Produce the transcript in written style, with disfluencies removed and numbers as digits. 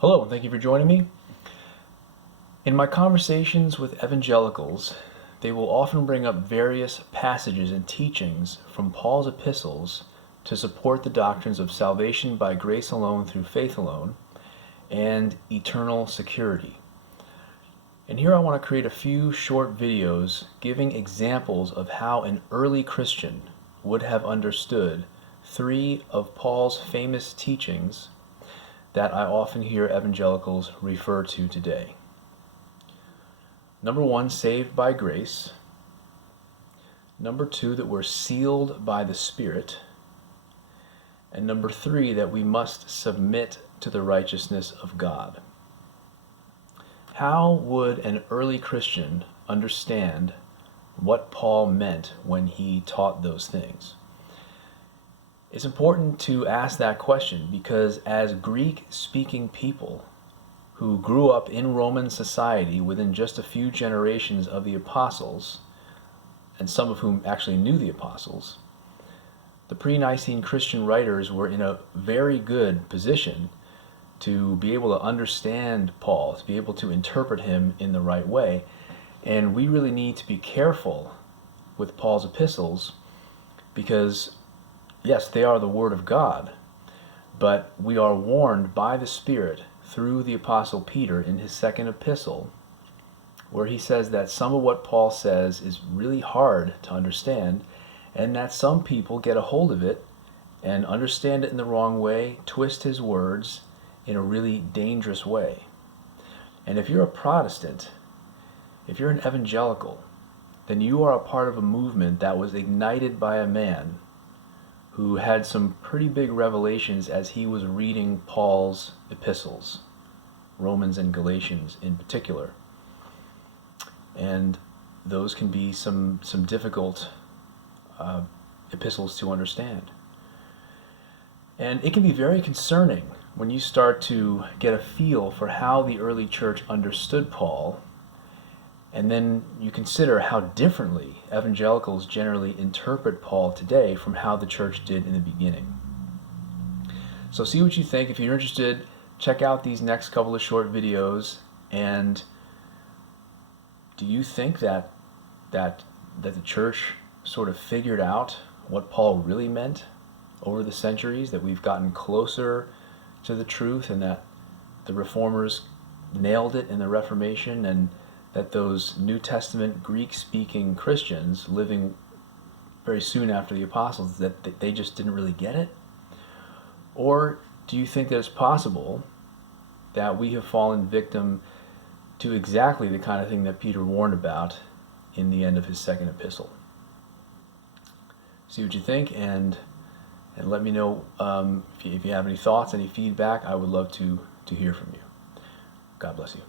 Hello, and thank you for joining me. In my conversations with evangelicals, they will often bring up various passages and teachings from Paul's epistles to support the doctrines of salvation by grace alone through faith alone and eternal security. And here I want to create a few short videos giving examples of how an early Christian would have understood three of Paul's famous teachings that I often hear evangelicals refer to today. Number one, saved by grace. Number two, that we're sealed by the Spirit. And number three, that we must submit to the righteousness of God. How would an early Christian understand what Paul meant when he taught those things? It's important to ask that question because as Greek-speaking people who grew up in Roman society within just a few generations of the apostles, and some of whom actually knew the apostles, the pre-Nicene Christian writers were in a very good position to be able to understand Paul, to be able to interpret him in the right way. And we really need to be careful with Paul's epistles because, yes, they are the Word of God, but we are warned by the Spirit through the Apostle Peter in his second epistle, where he says that some of what Paul says is really hard to understand, and that some people get a hold of it and understand it in the wrong way, twist his words in a really dangerous way. And if you're a Protestant, if you're an evangelical, then you are a part of a movement that was ignited by a man who had some pretty big revelations as he was reading Paul's epistles, Romans and Galatians in particular. And those can be some difficult epistles to understand. And it can be very concerning when you start to get a feel for how the early church understood Paul, and then you consider how differently evangelicals generally interpret Paul today from how the church did in the beginning. So see what you think. If you're interested, check out these next couple of short videos. And do you think that the church sort of figured out what Paul really meant over the centuries, that we've gotten closer to the truth, and that the reformers nailed it in the Reformation, and that those New Testament Greek-speaking Christians living very soon after the apostles, that they just didn't really get it? Or do you think that it's possible that we have fallen victim to exactly the kind of thing that Peter warned about in the end of his second epistle? See what you think, and let me know if you have any thoughts, any feedback. I would love to hear from you. God bless you.